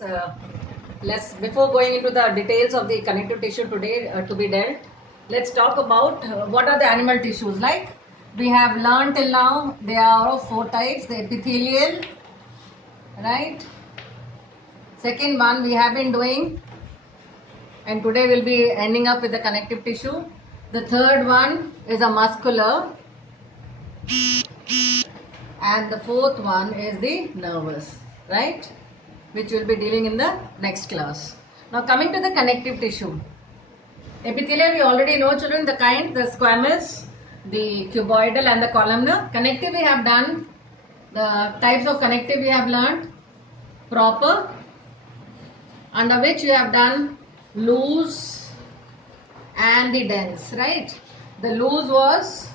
Uh, let's before going into the details of the connective tissue today to be dealt, let's talk about what are the animal tissues. Like we have learned till now, there are of four types: the epithelial, right? Second one we have been doing, and today we'll be ending up with the connective tissue. The third one is a muscular, and the fourth one is the nervous, right? Which we'll be dealing in the next class. Now coming to the connective tissue. Epithelial we already know, children, the kind, the squamous, the cuboidal and the columnar. Connective we have done, the types of connective we have learned. Proper, under which we have done loose and the dense, right? The loose was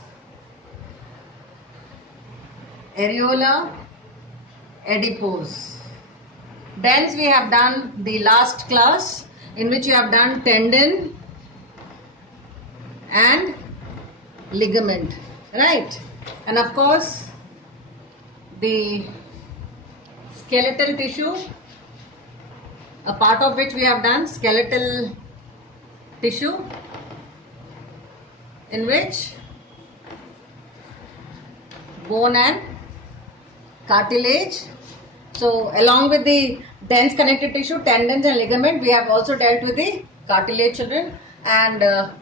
areola, adipose. Dense we have done the last class, in which you have done tendon and ligament, right? And of course the skeletal tissue, a part of which we have done skeletal tissue, in which bone and cartilage. So along with the dense connective tissue, tendons and ligament, we have also dealt with the cartilage, children. And the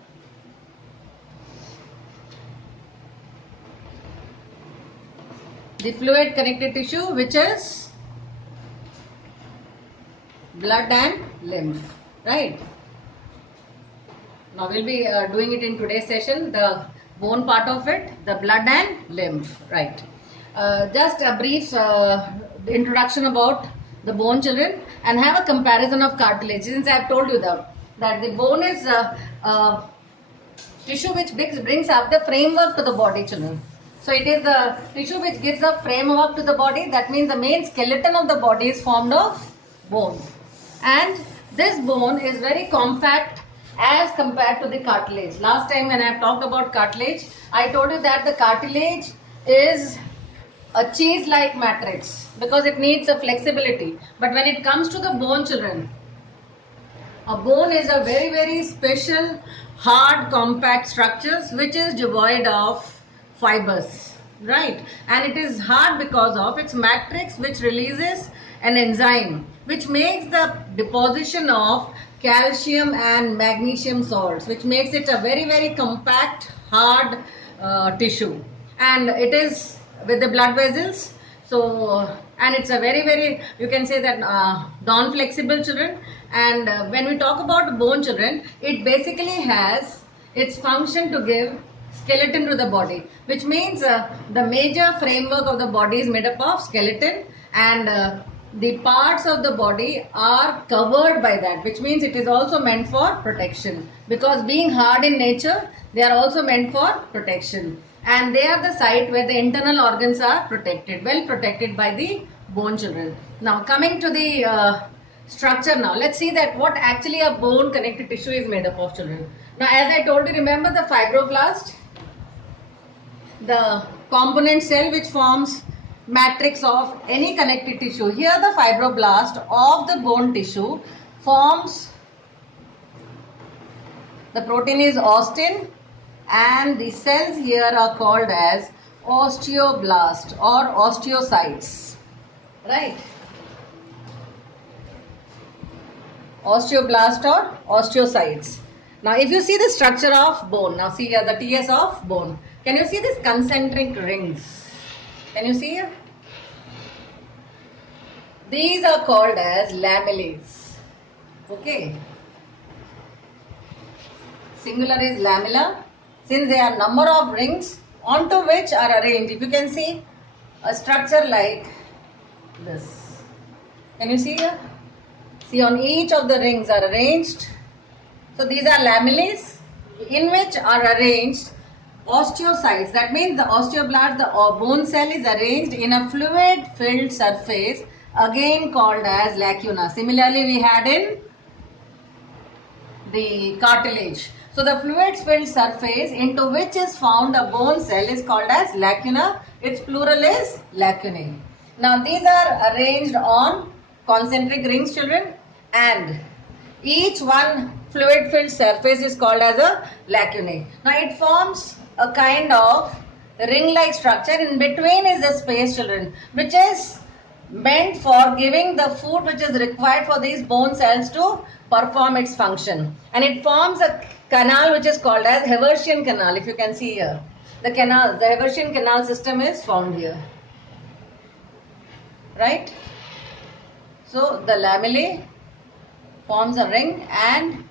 fluid connective tissue, which is blood and lymph, right? Now we'll be doing it in today's session, the bone part of it, the blood and lymph, right? Just a brief introduction about the bone, children, and have a comparison of cartilage. Since I have told you that the bone is tissue which brings up the framework to the body, children. So it is the tissue which gives a framework to the body. That means the main skeleton of the body is formed of bone, and this bone is very compact as compared to the cartilage. Last time when I have talked about cartilage, I told you that the cartilage is a cheese-like matrix because it needs a flexibility. But when it comes to the bone, children, a bone is a very special, hard, compact structures which is devoid of fibers, right? And it is hard because of its matrix, which releases an enzyme which makes the deposition of calcium and magnesium salts, which makes it a very compact, hard tissue. And it is with the blood vessels. So and it's a very you can say that non-flexible, children. And when we talk about bone, children, it basically has its function to give skeleton to the body, which means the major framework of the body is made up of skeleton, and the parts of the body are covered by that, which means it is also meant for protection, because being hard in nature, they are also meant for protection, and they are the site where the internal organs are protected, well protected by the bone, children. Now coming to the structure, now let's see that what actually a bone connective tissue is made up of, children. Now as I told you, remember the fibroblast, the component cell which forms matrix of any connective tissue. Here the fibroblast of the bone tissue forms, the protein is ostin, and the cells here are called as osteoblast or osteocytes, right? Osteoblast or osteocytes. Now if you see the structure of bone, now see here the TS of bone. Can you see these concentric rings? Can you see here? These are called as lamellae. Okay. Singular is lamella. Since there are number of rings onto which are arranged, if you can see a structure like this. Can you see here? See, on each of the rings are arranged. So these are lamellae in which are arranged osteocytes. That means the osteoblast, the bone cell, is arranged in a fluid filled surface, again called as lacuna. Similarly we had in the cartilage. So the fluid filled surface into which is found a bone cell is called as lacuna. Its plural is lacunae. Now these are arranged on concentric rings, children, and each one fluid filled surface is called as a lacunae. Now it forms a kind of ring like structure. In between is the space, children, which is meant for giving the food which is required for these bone cells to perform its function, and it forms a canal which is called as Haversian canal. If you can see here, the Haversian canal system is found here, right? So the lamellae forms a ring, and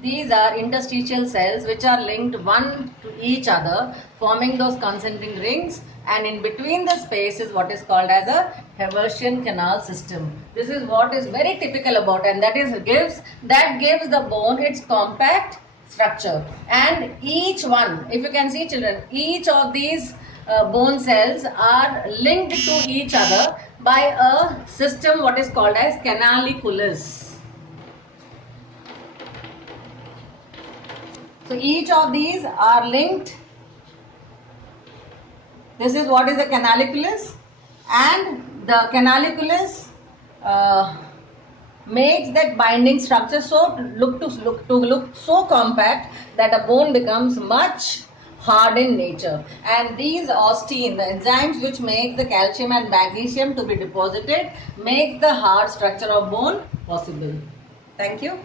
these are interstitial cells which are linked one to each other, forming those concentric rings, and in between the space is what is called as a Haversian canal system. This is what is very typical about, and that gives the bone its compact structure. And each one, if you can see, children, each of these bone cells are linked to each other by a system what is called as canaliculus. So each of these are linked. This is what is the canaliculus, and the canaliculus makes that binding structure so look so compact that a bone becomes much hard in nature. And these ostein, the enzymes which make the calcium and magnesium to be deposited, make the hard structure of bone possible. Thank you.